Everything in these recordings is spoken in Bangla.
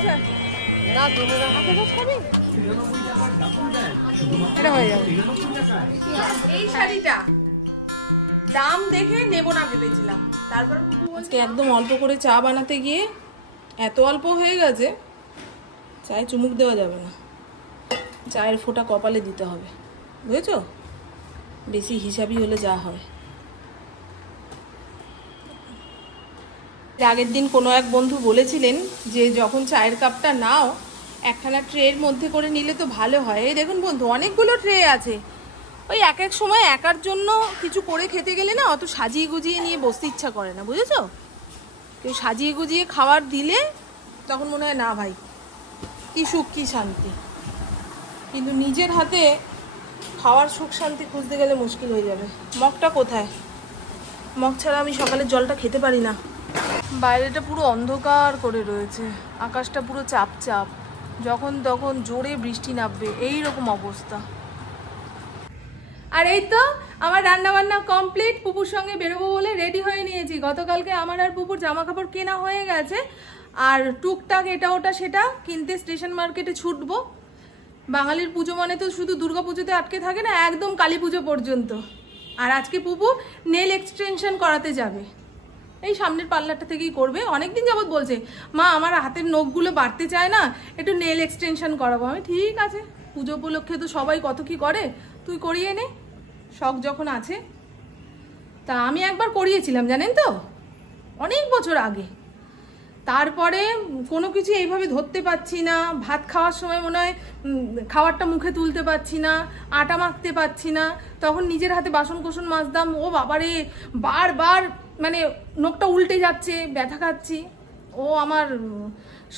কোথায়? না তুমি না হাতে কাজ খাবি? এটা হয়ে যাবে। এই শাড়িটা দাম দেখে নেব না ভেবেছিলাম, তারপর আজকে একদম অল্প করে চা বানাতে গিয়ে এত অল্প হয়ে গেছে, চায়ে চুমুক দেওয়া যাবে না, চায়ের ফোঁটা কপালে দিতে হবে, বুঝেছো? বেশি হিসাবই হলে যা হয়। আগের দিন কোনো এক বন্ধু বলেছিলেন যে যখন চায়ের কাপটা নাও একখানা ট্রের মধ্যে করে নিলে তো ভালো হয়। এই দেখুন বন্ধু, অনেকগুলো ট্রে আছে। ওই এক এক সময় একার জন্য কিছু করে খেতে গেলে না অত সাজিয়ে গুজিয়ে নিয়ে বসতে ইচ্ছা করে না, বুঝেছো? কেউ সাজিয়ে গুজিয়ে খাবার দিলে তখন মনে হয় না ভাই কি সুখ কি শান্তি, কিন্তু নিজের হাতে খাওয়ার সুখ শান্তি খুঁজতে গেলে মুশকিল হয়ে যাবে। মগটা কোথায়? মগ ছাড়া আমি সকালের জলটা খেতে পারি না। বাইরেটা পুরো অন্ধকার করে রয়েছে, আকাশটা পুরো চাপ চাপ, যখন তখন জোরে বৃষ্টি নামবে এই রকম অবস্থা। আর এই তো আমার রান্না বান্না কমপ্লিট, পুপুর সঙ্গে বেরোবো বলে রেডি হয়ে নিয়েছি। গতকালকে আমার আর পুপুর জামা কাপড় কেনা হয়ে গেছে, আর টুকটাক এটা ওটা সেটা কিনতে স্টেশন মার্কেটে ছুটবো। বাঙালির পুজো মানে তো শুধু দুর্গা পুজোতে আটকে থাকে না, একদম কালী পুজো পর্যন্ত। আর আজকে পুপু নেল এক্সটেনশন করাতে যাবে, এই সামনের পার্লারটা থেকেই করবে। অনেকদিন যাবত বলছে মা আমার হাতের নখগুলো বাড়তে চায় না, একটু নেল এক্সটেনশন করাবো। আমি ঠিক আছে, পুজো উপলক্ষে তো সবাই কত কি করে, তুই করিয়ে নে, শখ যখন আছে। তা আমি একবার করিয়েছিলাম জানেন তো, অনেক বছর আগে। তারপরে কোনো কিছু এইভাবে ধরতে পারছি না, ভাত খাওয়ার সময় মনে হয় খাবারটা মুখে তুলতে পারছি না, আটা মাখতে পারছি না, তখন নিজের হাতে বাসন কোসন মাজতাম, ও বাবারে বারবার মানে নখটা উল্টে যাচ্ছে, ব্যথা খাচ্ছি। ও আমার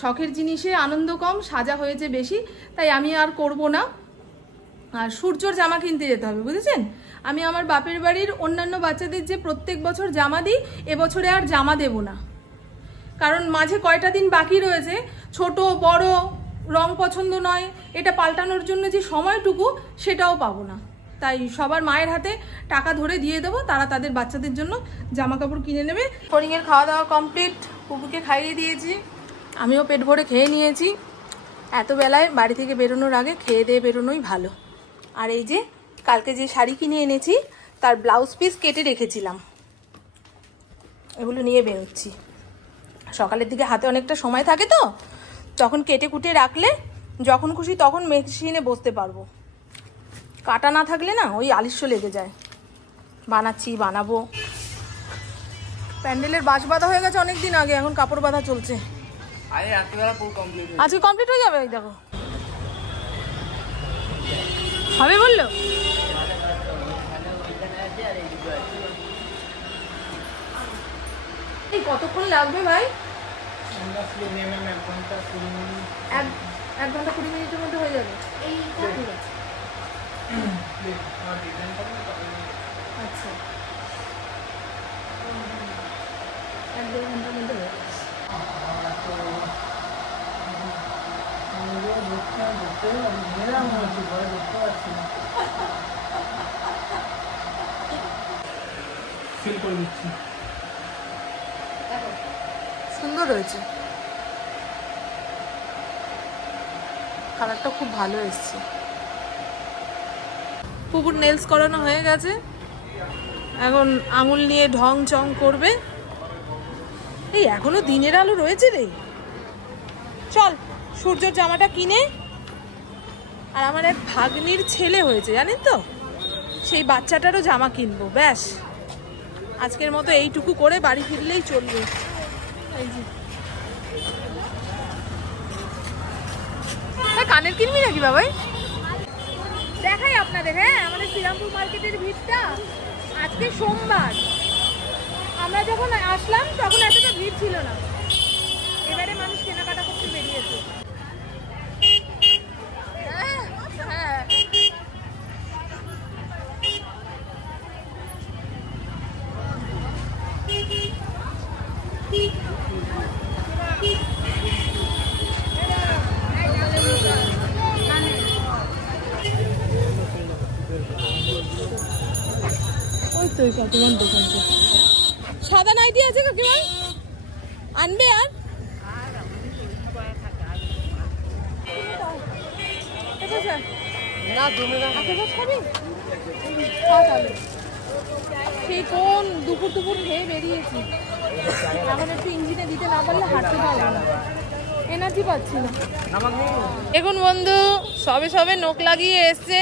শখের জিনিসে আনন্দ কম, সাজা হয়েছে বেশি, তাই আমি আর করব না। আর সূর্যর জামা কিনতে যেতে হবে, বুঝেছেন? আমি আমার বাপের বাড়ির অন্যান্য বাচ্চাদের যে প্রত্যেক বছর জামা দিই, এবছরে আর জামা দেব না, কারণ মাঝে কয়টা দিন বাকি রয়েছে। ছোট বড় রং পছন্দ নয়, এটা পাল্টানোর জন্য যে সময়টুকু সেটাও পাবো না, তাই সবার মায়ের হাতে টাকা ধরে দিয়ে দেবো, তারা তাদের বাচ্চাদের জন্য জামা কাপড় কিনে নেবে। ফড়িংয়ের খাওয়া দাওয়া কমপ্লিট, পুপুকে খাইয়ে দিয়েছি, আমিও পেট ভরে খেয়ে নিয়েছি। এত বেলায় বাড়ি থেকে বেরোনোর আগে খেয়ে দিয়ে বেরোনোই ভালো। আর এই যে কালকে যে শাড়ি কিনে এনেছি তার ব্লাউজ পিস কেটে রেখেছিলাম, এগুলো নিয়ে বেরোচ্ছি। সকালের দিকে হাতে অনেকটা সময় থাকে তো, তখন কেটে কুটে রাখলে যখন খুশি তখন মেশিনে বসতে পারবো। কাটা না থাকলে না ওই আলিস্য লেগে যায়। বানাবো। প্যান্ডেলের বাঁশ বাঁধা হয়ে গেছে অনেকদিন আগে, এখন কাপড় বাঁধা চলছে। আজকে কমপ্লিট হয়ে যাবে। দেখো হবে বললো, কতক্ষণ লাগবে ভাই? 1 ঘন্টা 20 মিনিটের মধ্যে হয়ে যাবে। আচ্ছা, 1-1.5 ঘন্টার মধ্যে হয়ে যাবে। সুন্দর হয়েছে, কালারটা খুব ভালো এসছে। পুকুর নেলস করানো হয়ে গেছে, এখন আঙুল নিয়ে ঢং চং করবে। এই এখনো দিনের আলো রয়েছে রে, চল সূর্যর জামাটা কিনে। আর আমার এক ভাগ্নির ছেলে হয়েছে জানেন তো, সেই বাচ্চাটারও জামা কিনবো। ব্যাস আজকের মতো এইটুকু করে বাড়ি ফিরলেই চলবে। এই যে কানের কিনবি নাকি বাবাই? দেখাই আপনাদের। হ্যাঁ, আমাদের শ্রীরামপুর মার্কেটের ভিড়টা আজকে সোমবার, আমরা যখন আসলাম তখন এতটা ভিড় ছিল না, এবারে মানুষ কেনাকাটা করতে বেরিয়েছে। ওই তো কাকিমার দোকানটা, সাদা নাইটি আছে কাকিমা, আনবে? আর না তুমি না খাবি সেই কোন দুপুর খেয়ে বেরিয়েছি, এখন একটু ইঞ্জিনে দিতে না পারলে হাঁটতে পারবো না, এনার্জি পাচ্ছি না। এখন বন্ধু সবে নোক লাগিয়ে এসছে,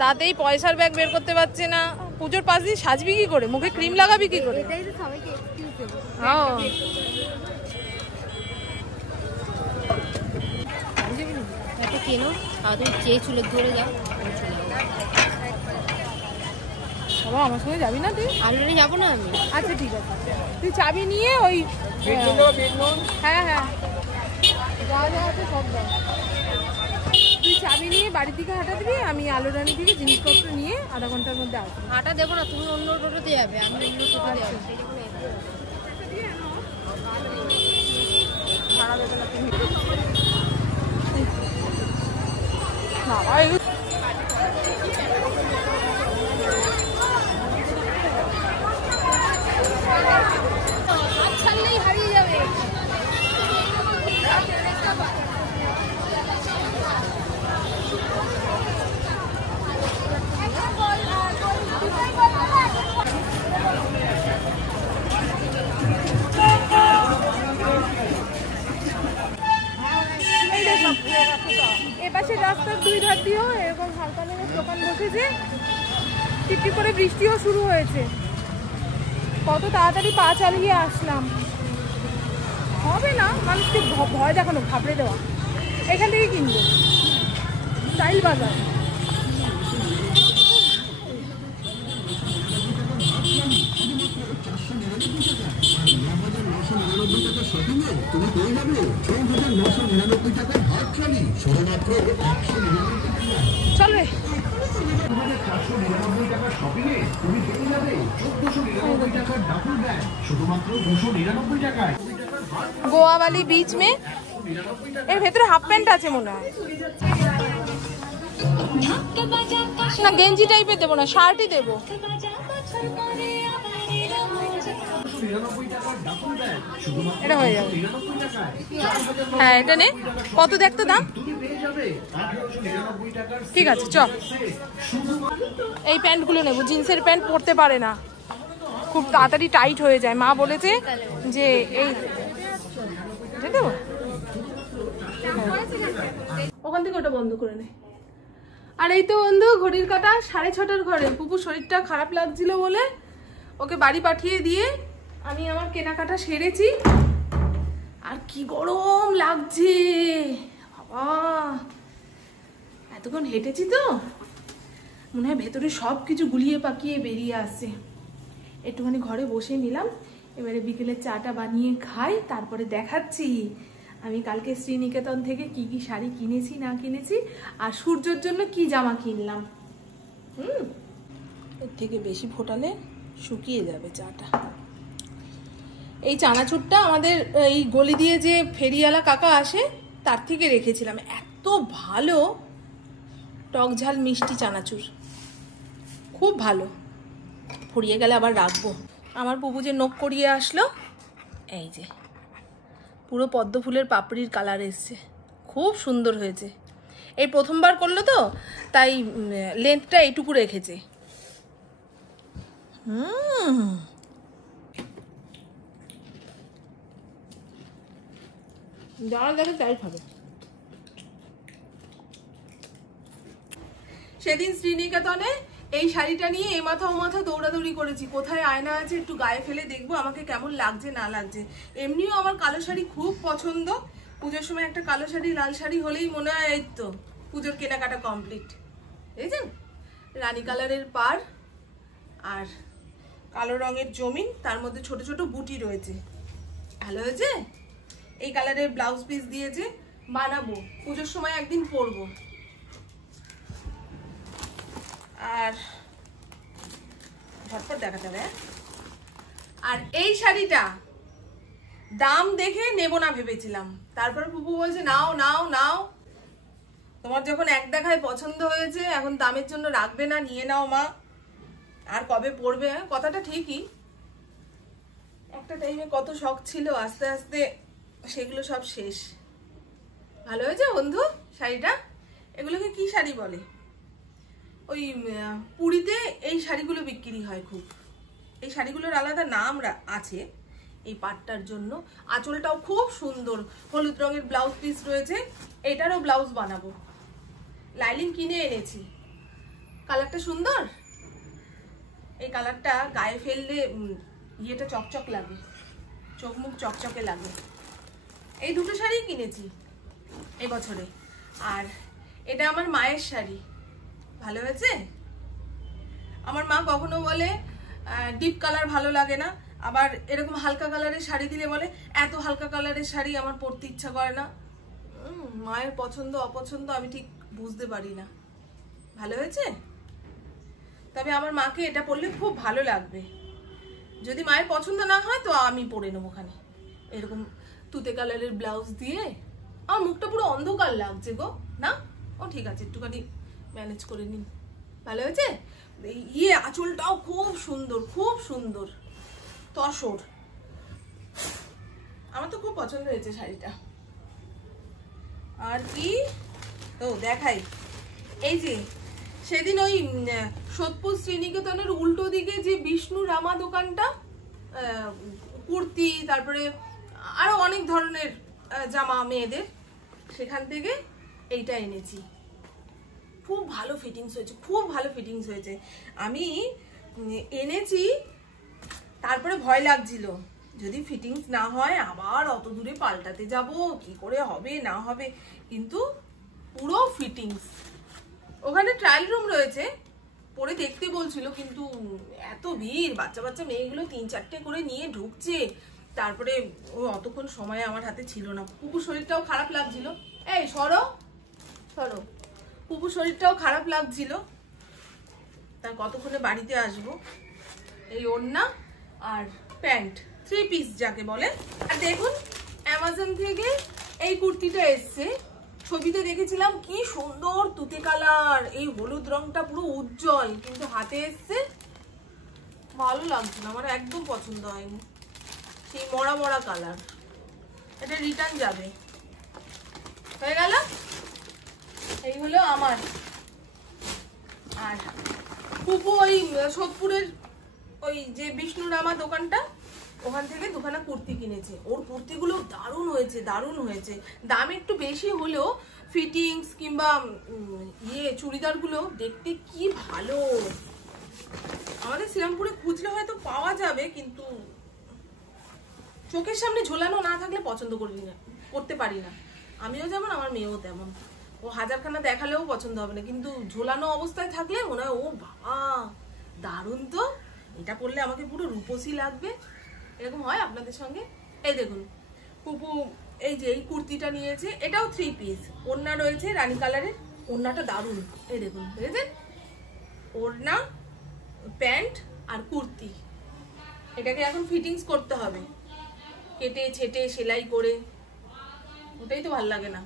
তাতেই পয়সার ব্যাগ বের করতে পারছে না। পুজোর পাশ দিয়ে সাজবি কি করে, মুখে ক্রিম লাগাবি কি করে? কেনো তুমি চেয়ে চুলে ধরে যাও, বাবা আমার সঙ্গে যাবি না? তুই অলরেডি যাবো না আমি? আচ্ছা ঠিক আছে, তুই চাবি নিয়ে ওই হ্যাঁ যা আছে সব দাও, তুই চাবি নিয়ে বাড়ির দিকে হাঁটা দিবি, আমি আলোরানি থেকে জিনিসপত্র নিয়ে আধা ঘন্টার মধ্যে আসবো। হাঁটা দেবো না, তুমি অন্য টোটোতে যাবে, আমি অন্য টোটোতে যাবো। ভাড়া দেবে না তুমি? ছাড়লেই হারিয়ে যাবে। এপাশে রাস্তার দুই ধার দিয়েও এরকম হালকা লেগে দোকান বসেছে, টিপটিপ করে বৃষ্টিও শুরু হয়েছে। কত তাড়াতাড়ি পা চালিয়ে আসলাম, হবে না মানুষকে ভয় দেখানো, ঘাবড়ে দেওয়া। এখান থেকে কিনবো, স্টাইল বাজার। চলে গোয়াওয়ালি बीच में এর ভেতরে হাফ প্যান্ট আছে মনে হয়, না গেঞ্জি টাইপের দেবো না, শার্টই দেবো। এটা হয়ে যাবে, হ্যাঁ এটা নে। কত দেখতো দাম? ঠিক আছে চ, এই প্যান্টগুলো নেবো, জিন্সের প্যান্ট পরতে পারে না, খুব তাড়াতাড়ি টাইট হয়ে যায়। মা বলেছে যে এই দেবো, ওখান থেকে ওটা বন্ধ করে নে। আর এই তো বন্ধু ঘড়ির কাঁটা 6:30 ঘরে। পুপুর শরীরটা খারাপ লাগছিল বলে ওকে বাড়ি পাঠিয়ে দিয়ে আমি আমার কেনাকাটা সেরেছি। আর কি গরম লাগছে বাবা, এতক্ষণ হেঁটেছি তো মনে হয় ভেতরে সব কিছু গুলিয়ে পাকিয়ে বেরিয়ে আসছে। একটুখানি ঘরে বসে নিলাম, এবারে বিকেলে চাটা বানিয়ে খাই, তারপরে দেখাচ্ছি আমি কালকে শ্রীনিকেতন থেকে কি কি শাড়ি কিনেছি না কিনেছি, আর সূর্যের জন্য কি জামা কিনলাম। এর থেকে বেশি ফোটালে শুকিয়ে যাবে চাটা। এই চানাচুরটা আমাদের এই গলি দিয়ে যে ফেরিওয়ালা কাকা আসে তার থেকে রেখেছিলাম, এত ভালো টক ঝাল মিষ্টি চানাচুর, খুব ভালো। ফুরিয়ে গেলে আবার রাখবো। আমার বুবু যে নখ করিয়ে আসলো, এই যে পুরো পদ্ম ফুলের পাপড়ির কালার এসছে, খুব সুন্দর হয়েছে। এই প্রথমবার করলো তো তাই লেন্থটা এইটুকু রেখেছে। যারা দেখে তাই খাবে। সেদিন শ্রীনিকেতনে এই শাড়িটা নিয়ে এ মাথা ও মাথা দৌড়াদৌড়ি করেছি, কোথায় আয়না আছে একটু গায়ে ফেলে দেখবো আমাকে কেমন লাগছে না লাগছে। এমনিও আমার কালো শাড়ি খুব পছন্দ, পুজোর সময় একটা কালো শাড়ি লাল শাড়ি হলেই মনে হয় এই তো পুজোর কেনাকাটা কমপ্লিট। এই যে রানী কালারের পাড় আর কালো রঙের জমিন, তার মধ্যে ছোট ছোট বুটি রয়েছে, ভালো হয়েছে। এই কালারের ব্লাউজ পিস দিয়েছে, বানাবো পুজোর সময় একদিন পরবো। আর ঝটপট দেখা যাবে। আর এই শাড়িটা দাম দেখে নেব না ভেবেছিলাম, তারপরে পুপু বলছে নাও নাও নাও, তোমার যখন এক দেখায় পছন্দ হয়েছে এখন দামের জন্য রাখবে না, নিয়ে নাও মা, আর কবে পরবে। কথাটা ঠিকই, একটা টাইমে কত শখ ছিল, আস্তে আস্তে সেগুলো সব শেষ। ভালো হয়েছে বন্ধু শাড়িটা, এগুলোকে কি শাড়ি বলে? ওই পুরীতে এই শাড়িগুলো বিক্রি হয় খুব। এই শাড়িগুলোর আলাদা নাম আছে এই পাটটার জন্য। আঁচলটাও খুব সুন্দর, হলুদ রঙের ব্লাউজ পিস রয়েছে। এটারও ব্লাউজ বানাবো। লাইলিন কিনে এনেছি। কালারটা সুন্দর। এই কালারটা গায়ে ফেললে ইয়েটা চকচক লাগে, চোখ মুখ চকচকে লাগে। এই দুটো শাড়ি কিনেছি এবছরে। আর এটা আমার মায়ের শাড়ি। ভালো হয়েছে? আমার মা কখনো বলে ডিপ কালার ভালো লাগে না, আবার এরকম হালকা কালারের শাড়ি দিলে বলে এত হালকা কালারের শাড়ি আমার পরতে ইচ্ছা করে না। মায়ের পছন্দ অপছন্দ আমি ঠিক বুঝতে পারি না। ভালো হয়েছে? তবে আমার মাকে এটা পরলে খুব ভালো লাগবে। যদি মায়ের পছন্দ না হয় তো আমি পরে নেবো ওখানে এরকম তুতে কালারের ব্লাউজ দিয়ে। আমার মুখটা পুরো অন্ধকার লাগছে গো। না ও ঠিক আছে, একটুখানি ম্যানেজ করে নিন। ভালো হয়েছে? ইয়ে আঁচলটাও খুব সুন্দর, খুব সুন্দর তসর। আমার তো খুব পছন্দ হয়েছে শাড়িটা। আর কি তো দেখাই, এই যে সেদিন ওই সোদপুর শ্রীনিকেতনের উল্টো দিকে যে বিষ্ণু রামা দোকানটা, কুর্তি তারপরে আরো অনেক ধরনের জামা মেয়েদের, সেখান থেকে এইটা এনেছি। খুব ভালো ফিটিংস হয়েছে, খুব ভালো ফিটিংস হয়েছে। আমি এনেছি, তারপরে ভয় লাগছিল যদি ফিটিংস না হয় আবার অত দূরে পাল্টাতে যাব, কি করে হবে না হবে, কিন্তু পুরো ফিটিংস। ওখানে ট্রায়াল রুম রয়েছে, পরে দেখতে বলছিল, কিন্তু এত ভিড়, বাচ্চা বাচ্চা মেয়েগুলো 3-4টে করে নিয়ে ঢুকছে, তারপরে ও অতক্ষণ সময় আমার হাতে ছিল না। পুপুর শরীরটাও খারাপ লাগছিল। এই সরো সরো, পুপুর শরীরটাও খারাপ লাগছিল, তার কতক্ষণে বাড়িতে আসবো। এই ওড়না আর প্যান্ট, 3 পিস যাকে বলে। আর দেখুন অ্যামাজন থেকে এই কুর্তিটা এসছে। ছবিতে দেখেছিলাম কি সুন্দর তুতে কালার, এই হলুদ রংটা পুরো উজ্জ্বল, কিন্তু হাতে এসছে ভালো লাগছে না, আমার একদম পছন্দ হয়নি। সেই মরা মরা কালার। এটা রিটার্ন যাবে। হয়ে গেল। এই হলো আমার। আর পুপু ওই সোদপুরের ওই যে বিষ্ণু রামা দোকানটা, ওখান থেকে দুখানা কুর্তি কিনেছে। ওর কুর্তিগুলো দারুণ হয়েছে, দারুণ হয়েছে। দাম একটু বেশি হলেও ফিটিংস কিংবা চুড়িদারগুলো দেখতে কি ভালো। আমাদের শ্রীরামপুরে খুঁজলে হয়তো পাওয়া যাবে, কিন্তু চোখের সামনে ঝোলানো না থাকলে পছন্দ করতে পারি না। আমিও যেমন, আমার মেয়েও তেমন। ও হাজারখানা দেখালেও পছন্দ হবে না, কিন্তু ঝোলানো অবস্থায় থাকলে মনে হয় ও বাবা দারুণ তো, এটা পরলে আমাকে পুরো রূপসী লাগবে। এরকম হয় আপনাদের সঙ্গে? এই দেখুন পুপু এই যে এই কুর্তিটা নিয়েছে, এটাও 3 পিস। ওড়না রয়েছে রানী কালারের, ওড়নাটা দারুণ। এই দেখুন, দেখেছেন? ওড়না, প্যান্ট আর কুর্তি। এটাকে এখন ফিটিংস করতে হবে, কেটে ছেটে সেলাই করে। ওটাই তো ভালো লাগে না।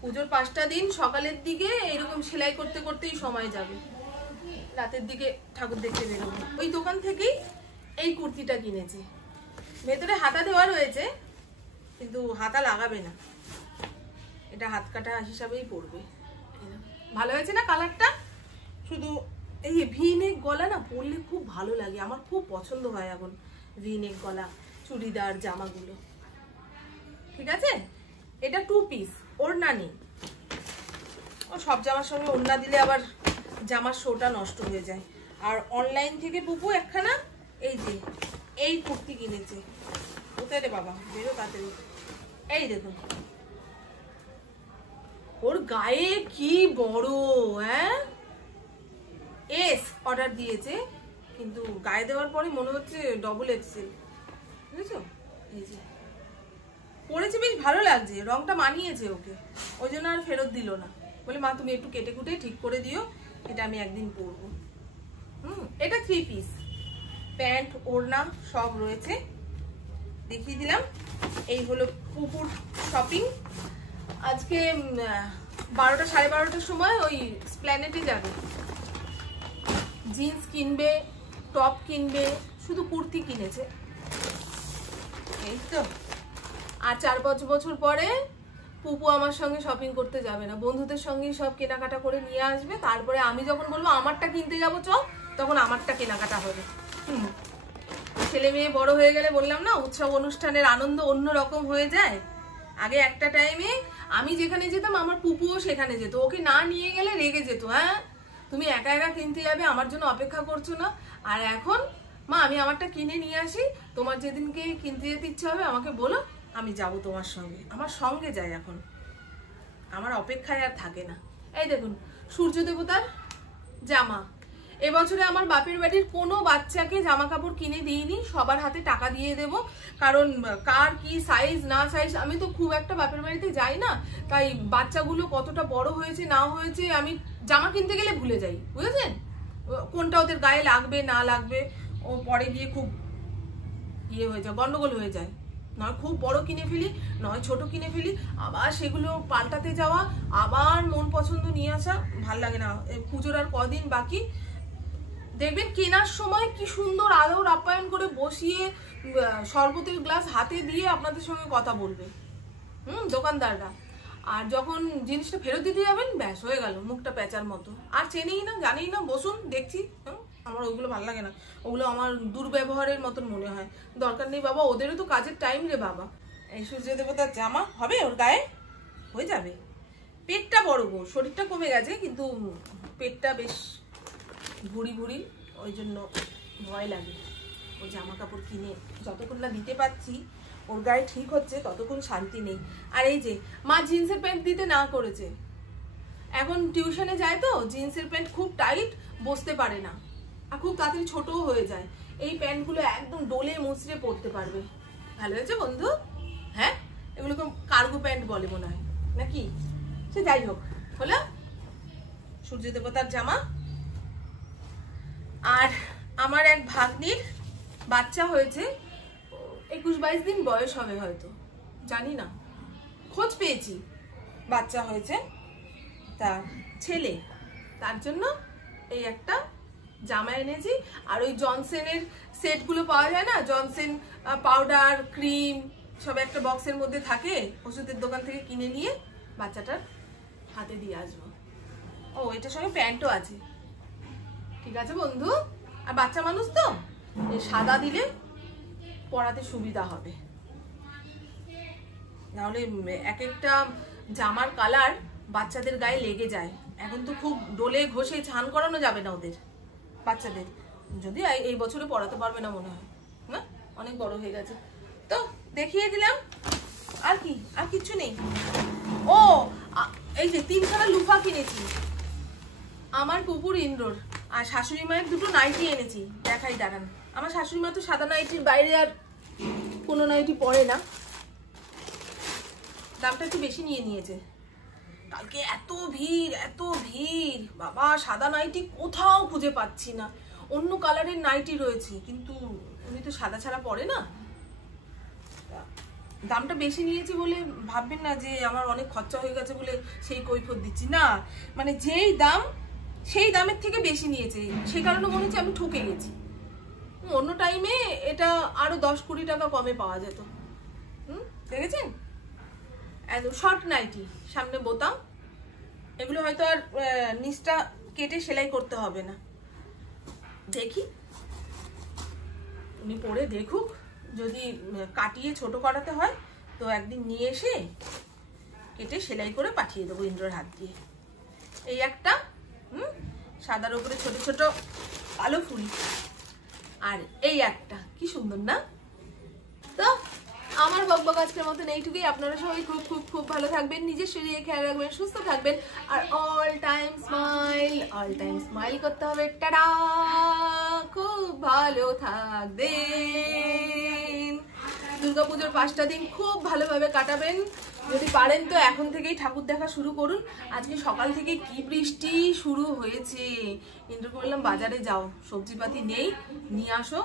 পুজোর 5টা দিন সকালের দিকে এরকম সেলাই করতে করতেই সময় যাবে, রাতের দিকে ঠাকুর দেখতে বেরোবো। ওই দোকান থেকেই এই কুর্তিটা কিনেছি। ভেতরে হাতা দেওয়া রয়েছে, কিন্তু হাতা লাগাবে না, এটা হাত কাটা হিসাবেই পড়বে। ভালো হয়েছে না কালারটা? শুধু এই ভি নেক গলা না পরলে খুব ভালো লাগে, আমার খুব পছন্দ হয় এখন ভি নেক গলা চুড়িদার জামাগুলো। ঠিক আছে? এটা 2 পিস, ওড়না নেই। ও সব জামার সঙ্গে ওড়না দিলে আবার জামার শোটা নষ্ট হয়ে যায়। আর অনলাইন থেকে পুপু একখানা এই যে এই কুর্তি কিনেছে। কোথায় রে বাবা, বেরো তাড়াতাড়ি। এই দেখুন ওর গায়ে কি বড়, হ্যাঁ এস অর্ডার দিয়েছে, কিন্তু গায়ে দেওয়ার পরে মনে হচ্ছে ডবল এক্সেল। বুঝেছো? এই যে পরেছে, বেশ ভালো লাগছে, রংটা মানিয়েছে ওকে, ওই জন্য আর ফেরত দিল না। বলে মা তুমি একটু কেটে কুটে ঠিক করে দিও, এটা আমি একদিন পরবো। এটা 3 পিস, প্যান্ট ওড়না সব রয়েছে, দেখিয়ে দিলাম। এই হলো পুপুর শপিং। আজকে 12টা 12:30টার সময় ওই স্প্ল্যানেটে যাবে। জিন্স কিনবে, টপ কিনবে, শুধু কুর্তি কিনেছে। এই তো। আর 4-5 বছর পরে পুপু আমার সঙ্গে শপিং করতে যাবে না, বন্ধুদের সঙ্গেই সব কেনাকাটা করে নিয়ে আসবে। তারপরে আমি যখন বলবো আমারটা কিনতে যাবো চল, তখন আমারটা কেনাকাটা হবে। ছেলে মেয়ে বড় হয়ে গেলে বললাম না, উৎসব অনুষ্ঠানের আনন্দ অন্য রকম হয়ে যায়। আগে একটা টাইমে আমি যেখানে যেতাম আমার পুপুও সেখানে যেত, ওকে না নিয়ে গেলে রেগে যেত, হ্যাঁ তুমি একা একা কিনতে যাবে, আমার জন্য অপেক্ষা করছো না। আর এখন মা আমি আমারটা কিনে নিয়ে আসি, তোমার যেদিনকে কিনতে যেতে ইচ্ছা হবে আমাকে বলো, আমি যাব তোমার সঙ্গে, আমার সঙ্গে যাই। এখন আমার অপেক্ষায় আর থাকে না। এই দেখুন সূর্য দেবতার জামা, এবছরে আমার বাপের বাড়ির কোনো বাচ্চাকে জামা কাপড় কিনে দিইনি, সবার হাতে টাকা দিয়ে দেব। কারণ কার কি সাইজ না সাইজ আমি তো খুব একটা বাপের বাড়িতে যাই না, তাই বাচ্চাগুলো কতটা বড় হয়েছে না হয়েছে আমি জামা কিনতে গেলে ভুলে যাই, বুঝেছেন, কোনটা ওদের গায়ে লাগবে না লাগবে, ও পরে গিয়ে খুব হয়ে যায়, গন্ডগোল হয়ে যায়। নয় খুব বড় কিনে ফেলি, নয় ছোট কিনে ফেলি, আবার সেগুলো পাল্টাতে যাওয়া, আবার মন পছন্দ নিয়ে আসা, ভাল লাগে না। পুজোর আর কদিন বাকি, দেখবেন কেনার সময় কি সুন্দর আদর আপ্যায়ন করে বসিয়ে শরবতের গ্লাস হাতে দিয়ে আপনাদের সঙ্গে কথা বলবে দোকানদাররা। আর যখন জিনিসটা ফেরত দিতে যাবেন ব্যাস হয়ে গেল, মুখটা পেঁচার মতো, আর চেনেই না জানেই না, বসুন দেখছি। আমার ওইগুলো ভালো লাগে না, ওগুলো আমার দুর্ব্যবহারের মতন মনে হয়। দরকার নেই বাবা, ওদেরও তো কাজের টাইম রে বাবা। এই সূর্য দেবতার জামা হবে ওর গায়ে, হয়ে যাবে। পেটটা বড় গো, শরীরটা কমে গেছে কিন্তু পেটটা বেশ ভুড়ি ভুড়ি, ওই জন্য ভয় লাগে। ওই জামা কাপড় কিনে যতক্ষণ না দিতে পারছি ওর গায়ে ঠিক হচ্ছে ততক্ষণ শান্তি নেই। আর এই যে মা জিন্সের প্যান্ট দিতে না করেছে, এখন টিউশনে যায় তো জিন্সের প্যান্ট খুব টাইট, বসতে পারে না, আর খুব তাড়াতাড়ি ছোটও হয়ে যায়। এই প্যান্টগুলো একদম ডোলে মুচড়ে পরতে পারবে। ভালো হয়েছে বন্ধু, হ্যাঁ এগুলোকে কার্গো প্যান্ট বলে মনে হয় নাকি, সে যাই হোক হলো সূর্য দেবতার জামা। আর আমার এক ভাগ্নির বাচ্চা হয়েছে, 21-22 দিন বয়স হবে হয়তো, জানি না, খোঁজ পেয়েছি বাচ্চা হয়েছে, তা ছেলে, তার জন্য এই একটা জামা এনেছি। আর ওই জনসেনের সেটগুলো পাওয়া যায় না, জনসেন পাউডার ক্রিম সব একটা বক্সের মধ্যে থাকে, ওষুধের দোকান থেকে কিনে নিয়ে বাচ্চাটার হাতে দিয়ে আসবো। ও এটার সঙ্গে প্যান্টও আছে, ঠিক আছে বন্ধু। আর বাচ্চা মানুষ তো এই সাদা দিলে পরাতে সুবিধা হবে, নাহলে এক একটা জামার কালার বাচ্চাদের গায়ে লেগে যায়। এখন তো খুব ডোলে ঘষে ছান করানো যাবে না ওদের বাচ্চাদের, যদি এই বছরে পড়াতে পারবে না মনে হয়, না অনেক বড় হয়ে গেছে। তো দেখিয়ে দিলাম, আর কি আর কিছু নেই। ও এই যে 3খানা লুফা কিনেছি আমার পুপুর ইন্দ্রর, আর শাশুড়ি মায়ের দুটো নাইটি এনেছি, দেখাই দাঁড়ান। আমার শাশুড়ি মা তো সাদা নাইটির বাইরে আর কোনো নাইটি পরে না, দামটা একটু বেশি নিয়ে নিয়েছে। কালকে এত ভিড় বাবা, সাদা নাইটি কোথাও খুঁজে পাচ্ছি না, অন্য কালারের নাইটি রয়েছে কিন্তু উনি তো সাদা ছাড়া পরে না। দামটা বেশি নিয়েছি বলে ভাববেন না যে আমার অনেক খরচা হয়ে গেছে বলে সেই কৈফিয়ত দিচ্ছি না, মানে যেই দাম সেই দামের থেকে বেশি নিয়েছে, সেই কারণে মনে হচ্ছে আমি ঠকে গেছি। অন্য টাইমে এটা আরো 10-20 টাকা কমে পাওয়া যেত। দেখেছেন, শর্ট নাইটি, সামনে বোতাম, এগুলো হয়তো আর নিচটা কেটে সেলাই করতে হবে না। দেখি উনি পরে দেখুক, যদি কাটিয়ে ছোট করাতে হয় তো একদিন নিয়ে এসে কেটে সেলাই করে পাঠিয়ে দেবো ইন্দ্রর হাত দিয়ে। এই একটা সাদার উপরে ছোট ছোট কালো ফুল, আর এই একটা কি সুন্দর না। তো আমার বকবক আজকের মতন এইটুকুই। আপনারা সবাই খুব খুব খুব ভালো থাকবেন, নিজের শরীরে খেয়াল রাখবেন, সুস্থ থাকবেন, আর অল টাইম স্মাইল করতে হবে। টাটা, খুব ভালো থাকবেন। দুর্গাপুজোর 5টা দিন খুব ভালোভাবে কাটাবেন, যদি পারেন তো এখন থেকেই ঠাকুর দেখা শুরু করুন। আজকে সকাল থেকে কি বৃষ্টি শুরু হয়েছে, ইন্দ্রকে বললাম বাজারে যাও, সবজিপাতি নেই, নিয়ে আসো,